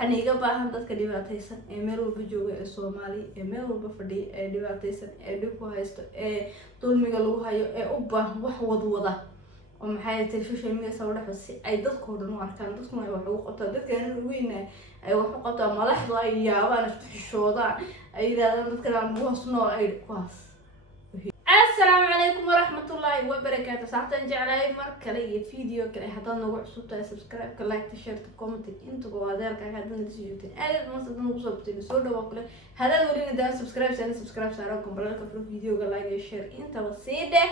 waxaan iga baahan dadka dhibaataysan ee meel walba jooga ee Soomaali ee meel walba fadhiya ee dhibaataysan ee dhib ku haysto ee dulmiga lagu hayo ee u baahan wax wada oo maxay tahay social media soo dhaxo si ay dadkoo dhan u arkaan dadkuna ay wax ugu qabtaan dadkan weyn ay wax u qabtaan malaxda ay yaabaan xishooda ay yiraahdaan dadkan aan hoos noo ay kuwaas. السلام عليكم ورحمة الله وبركاته. ساعتين جعلي مركلي فيديو كله حتى نوع صوته سبسكرايب كلايك تشيرت كومنت انتو قوادر كهذا نسيجوتين أنا ما صدق نوصل بتين سودا وكله هذا ولين ده سبسكرايب سنة سبسكرايب سعركم برا كفر فيديو كلايك شير انت وسيدة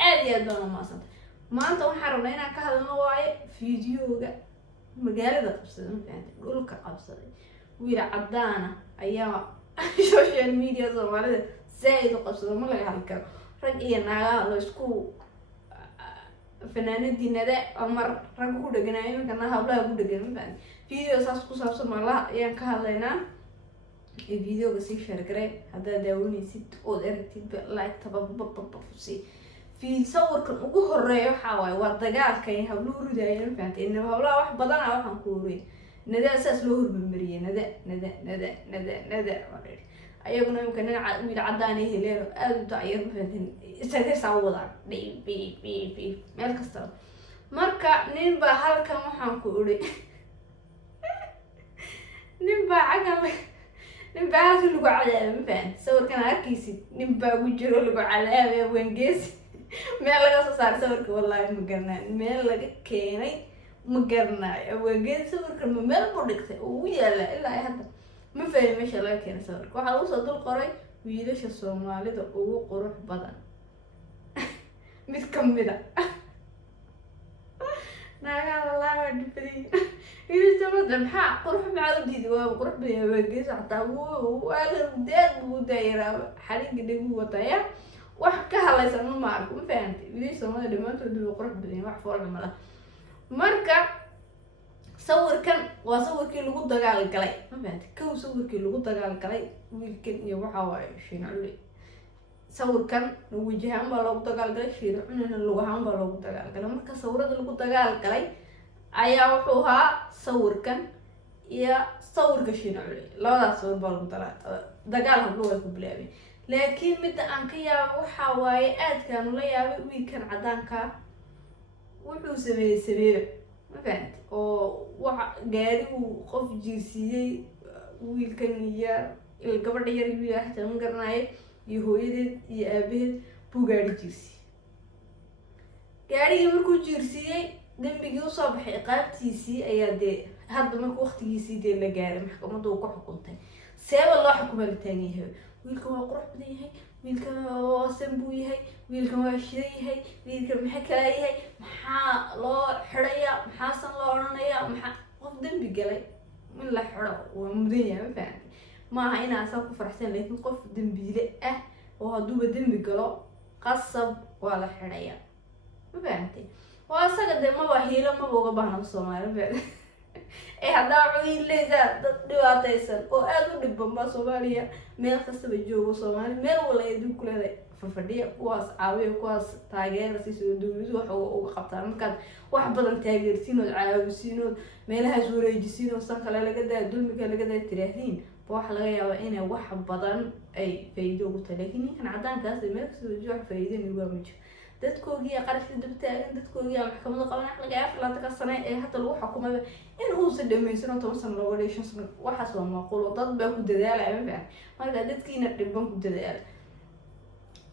أدي أدونا ما صدق ما أنت وحرم لنا كهذا نوع فيديو مجال ده قبصة يعني قول كقبصة ويرا عدانا أيام السوشيال ميديا زمان زايد قبصة ما لقى هالكلام rag iyo naagaha la isku fanaanadiinada amar rag ku dhaganayo inkana hablaha ku dhagan baan video saas ku saabsan malaha ayaan ka hadlaynaa ee videoga si share garay hadaa daawanaysid oo aragtid like tababababsi fi sawirkan ugu horeeyo waxa waay waa dagaalka ay habluhu ridayeen faantay in hablaha wax badan ah waxaan ku oray nada asaas loo hormariyay nada ayaguna imka nin wiil cadaan ah heleelo aad u daayir fahmin isaga sawada bi meel kasta marka nin ba halkan waxaan ku uri nin ba halkan lagu cadaabay fahmin sawirkan arkaysid nin ba ugu jiro lagu cadaabay wengees meel laga soo saaray sawirka wallahi ma garanay meel laga keenay ma garanay wengees sawirkan meel buu dhigtay oo yaala ilaa hadda ma fahmin meesha laga keenay sawirka waxa uu soo dul qoray wiilasha Soomaalida ugu qurux badan mid kamida naaga wallahi waa dhibay wiilasha maxaa qurux macawdiid waa qurux badan weegeys xataa waa deed buu dayraa xariga dhigu wadaya wax ka halaysan ma arko ma fahantay wiilasha Soomaalida dhamaantood waa qurux badan wax fool ma laha marka sawirkan waa sawirkii lagu dagaal galay ma fahanti kow sawirkii lagu dagaal galay wiilkan iyo waxa waay Shiinaculi sawirkan wajahan baa lagu dagaal galay Shiinaculina lugahan baa lagu dagaal galay marka sawirada lagu dagaal galay ayaa wuxuu ahaa sawirkan iyo sawirka Shiinaculi labadaas sawir baa lagu dagaal hablo way ku bilaabay laakiin mid aan ka yaabo waxa waay aadkaan la yaabay wiilkan cadaanka wuxuu sameeyay ma fahanti oo waxa gaari uu qof jirsiyay wiilkan iyo gabadha yar iyo xataa ma garanayo iyo hooyadeed iyo aabaheed buu gaari jirsiyay gaarigii markuu jirsiyay dambigii u soo baxay qaabtiisii ayaa de hadda markuu waqtigiisii la gaaray maxkamadda uu ku xukuntay seeba loo xukumay taaniyahay wiilkan waa qurux badan yahay wiilkan waa sanbuu yahay wiilkan waa shidan yahay wiilkan maxaa kala yahay maxaa loo xiraya maxaa san loo oranaya maxaa qof dambi galay in la xiro waa mudan yahay ma fahanti maaha inaa asaa ku faraxsan laakiin qof dambiile ah oo haduuba dambi galo qasab waa la xiraya ma fahanti waa asaga de maba hiilo maba uga baahna Soomaaliya ee hadaa wiilayda dad dhibaataysan oo aad u dhibban ba Soomaaliya meel kastaba joogo Soomaali meel wala ay dib ku leedahay fadhiya kuwaas caawiyo kuwaas taageero si soo dawladdu wax uga qabtaan markaad wax badan taageersiinood caawisiinood meelahaas wareejisiinood san kale laga daa dulmiga laga daa tiraahiin wax laga yaabo inay wax badan ay faa'iido ugu tahay laakiin ninkan cadaankaas meel kastaba joogo faa'iido niga ma jiro dadkoogii qarashka dib taagan dadkoogii maxkamadda qaban laga aflaad ka sanay ee hadda lagu xukumay in uu si dhameysano 10 sano loo wareeyo 5 sano waxaas waa macquul dad baa ku dadaalay ma fahan marka dadkiina dhibban ku dadaalay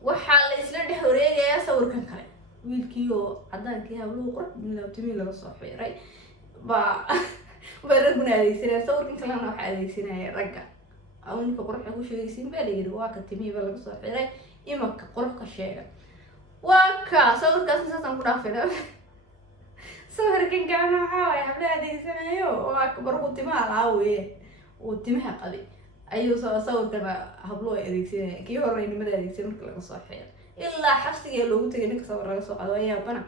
waxa la isla dhex wareegaya sawirkan kale wiilkii oo cadaankii habluhu qurux bilaabtay laga soo xiray ba raguna adeegsanaya sawirkan kalena waxa adeegsanaya ragga awnka quruxda ku sheegaysiin baa la yiri waa ka timiiba laga soo xiray imaka qurux ka sheega waka sawirkaas intaan ku dhaafay sawirkan gacmaha waxa hablaha adeegsanayo waa kabar ku timaha laawe oo timaha qali ayuu sawirkan hablo ay adeegsanayeen kii horeynimada adeegsan marka laga soo xiray ilaa xabsiga loogu tagay ninka sawir laga soo qaado ayaa bana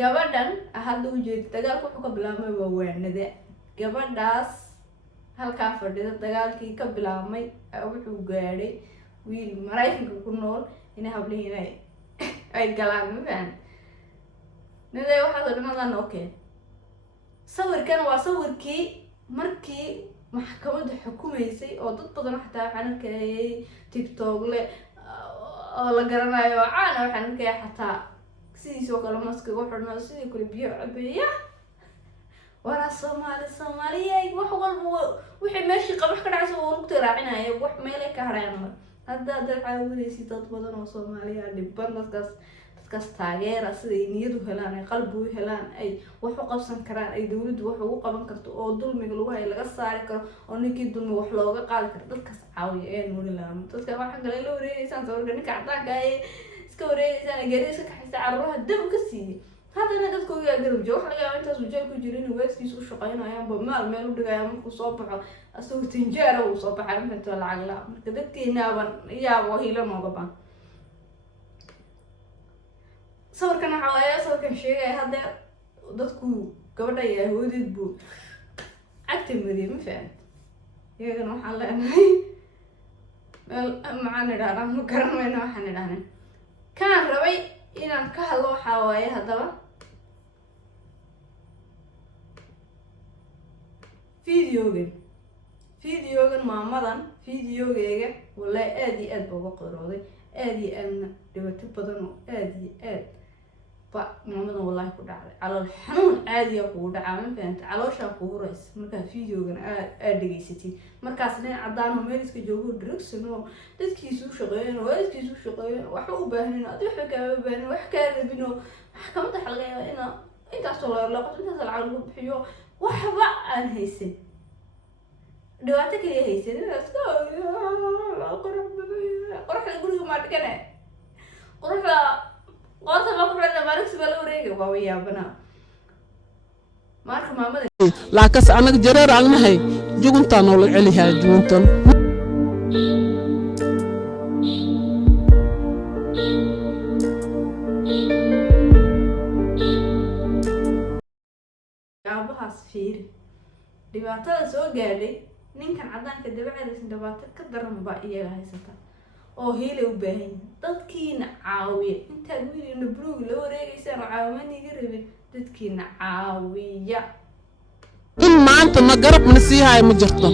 gabadhan hadda u jeedid dagaalku wuxuu ka bilaabmay waa waanada gabadhaas halkaa fadhida dagaalkii ka bilaabmay wuxuu gaadhay wiil Mareykanka ku nool inay hablaheena ay galaan ma fahan niday waxa soo dhimadan okay صور كان وصور كي مركي محكمة حكوميسي أو ضد بدن حتى عن كي تيك توك لا الله قرنا يا عانا وحنا كي حتى سيسي وكلا ماسك وحنا سيسي كل بيع بيع ورا الصومالية وحي ماشي قبح كنا عسوا ونقطة راعينا وح مالك هرانا هذا ده عاولي سيتات بدن وصومالية اللي برنا كاس taageera sida niyadu helaan ay qalbigu helaan ay wax u qabsan karaan ay dawladdu wax ugu qaban karto oo dulmiga lagu hay laga saari karo oo ninkii dulmi wax looga qaadi karo dadkaas caawiya ee nuulilaan dadka waxa kale la wareegaysan sawirka ninka cadaanka ay iska wareegaysan gaariska ka xista carruha dab ka siiyay hadana dadkooda garab joog waxa laga yaabaa intaas uu jeel ku jirin weeskiis u shaqaynayaan ba meel u dhigayaan markuu soo baxo asoo tinjaara uu soo baxay inta lacag la marka dadkeena yaabo hilo nooga baan صور كان حوايا صور كان شيء هذا ضدكو قبل يا هودي بو أكتر مريم فعلا يا جماعة حلا معنا رانا مكرم وين وحنا رانا كان ربي إن كهلو حوايا هذا فيديو جن مامدان فيديو جيجا ولا أدي أد بابا قرودي أدي أن دبت بدنو أدي مامدان والله كود على الحنون عادي كود عامل فهمت علوشة كورس مركا فيديو جن أدي ستي مركا سنين عدانو ميرس كجوجو دركس إنه تذكيسو شغين وتذكيسو شغين وحوبه هنا أدي حكاية بينه وحكاية بينه حكمت حلقة إنه أنت أصلا لا قلت أنت العالم بحيو وحبا عن هيسن دواتك اللي هيسن قرح يقولوا ما تكنا قرح قاطع ما كبرنا مالك سبلا وريجي وقوي بنا مارك ما مدري لكن أنا جرر عنها هي جونتان ولا عليها جونتان يابها صفير دبعتها سو قالي ninkan cadaanka dabacaysan dhibaato ka daran baa iyaga haysata oo heelay u baahan dadkiina caawiya inta wiilina blue la wareegaysan caawimaniga rabin dadkiina caawiya in maanta ma garab nasiihay ma jirto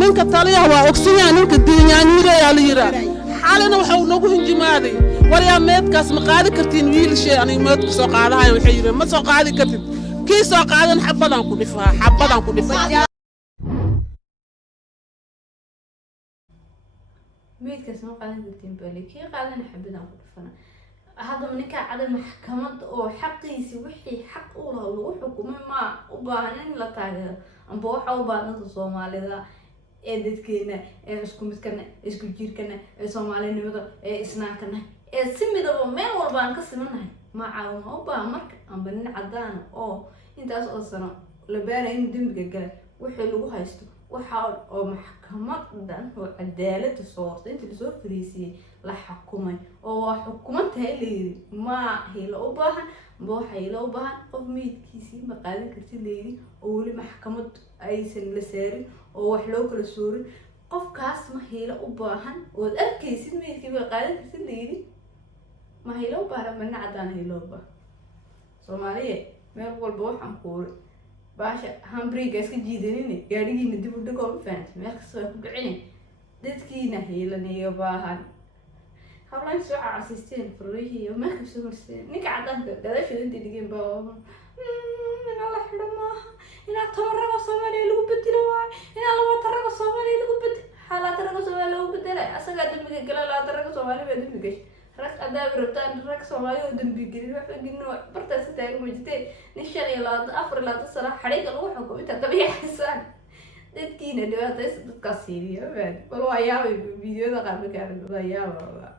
ninka taliyaha waa ogsiyaa ninka diinyaaniga yaa la yiraa xaalana waxa uu nagu hinjimaaday wariya meedkaas ma qaadi kartiin wiil shay aniga meedku soo qaadahay waxay yireen ma soo qaadi kartid kii soo qaadan xabadan ku dhifaa ميت كسمة قادن قلتين بالي كي قادن حبنا وقفنا هذا من كعدد محكمة أو حقي سوحي حق الله لو حكومة ما وباهنين لا تعجب أم بوح أو باهن الصومالي ذا إدت كنا إسكومت كنا إسكوجير كنا الصومالي نبض إسنا كنا السمي ده بمن والبان كسمنا ما عاون أو بامرك أم بنين عدان أو أنت أصلا لبارين دم بجلا وحلو هايستو وحاول أو محكمة دان هو عدالة الصوت أنت اللي صور فريسي لا حكومة أو حكومة هي ما هي لو باهن بوح هي لو باهن قف ميت كيسي مقالة كرتي ليلي أو لمحكمة أي سن لساري أو حلو كل سوري قف كاس ما هي لو باهن وأكيد ميت كي مقالة كرتي ليلي ما هي لو باهن من عدان هي لو باهن Soomaaliya meel walba waxaan ku uri baasha hambriga iska jiidanine gaarigiina dib u dhigo ma fahanti meel kasta waa ku dhicine dadkiina heelanayo baahan hablaan soo caasiisteen furrihii iyo meel kasta marseen ninka cadaanka gadaashooda inta dhigeen baa inaa la xidho maaha inaa toban raga Soomaaliya lagu bedelo waay inaa labaatan raga Soomaaliya lagu bedelo xaalaad raga Soomaaliya lagu bedelay asagaa dambiga gala labaatan raga Soomaaliya baa dambiga gashay rag adaa rabtaan rag Soomaaliya oo dambi gelin wax gino bartaas taag ma jirtay nishan iyo afar sano xariiq lagu xukumo inta dabiicaysan dadkiina dhibaataysa dadka Syria bal waa yaabay fiidiyoda qaar ka waa yaabay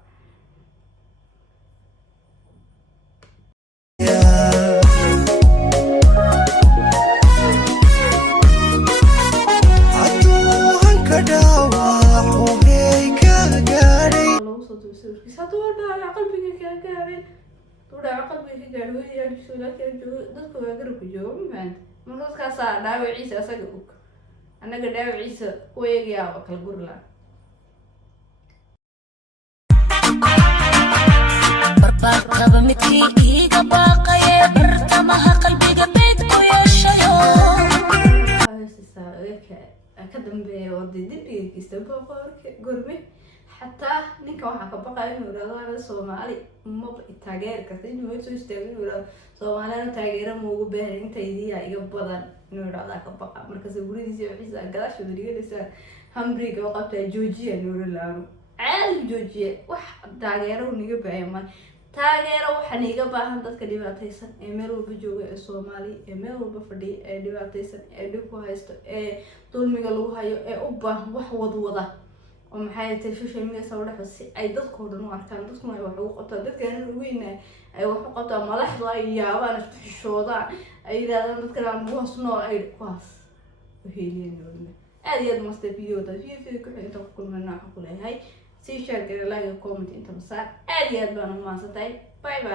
قلبي كجاري ويا الشولات يجو دتك ويقرب يجو ما مرات كاسا داوي عيسى أسقوك أنا قداوي عيسى ويجي وكل قرلا برباك بمتي إيجا باقي برتمها قلبي قبيت كل شيء كدم بودي دبي كيستبقى بارك قرمي حتى نيكا waxaa ka baqay inuu yiraahdo Soomaali ma taageer kartay inuu soo istaagay inuu Soomaaliya taageero ma ugu baahan intaydii iga badan inuu yiraahdo ka baqa marka sawiradiisa wixii gadaasha dhigaysa hambriga oo qabtay Georgia inuu yiraahdo caadi Georgia wax taageero niga baahan taageero waxa niga baahan dadka dhibaataysan ee meel walba jooga ee Soomaali ee meel walba fadhiya ee dhibaataysan ee dhib ku haysto ee dulmiga lagu hayo ee u baahan wax wada ومحايا التلفزيون مية صورة بس أي دكتور دنوع كان دكتور ما يوحوا قطع دكتور يعني وين أي وحوا قطع ما لحظة يا أنا في الشوضع أي ذا دكتور عن بوه صناعة أي كواس وهي اللي نقولنا هذه المست فيديو ده في كل أنت كل من نحكي هاي سيشارك لايك وكومنت أنت مساعد هذه أدبان ما ستاي باي باي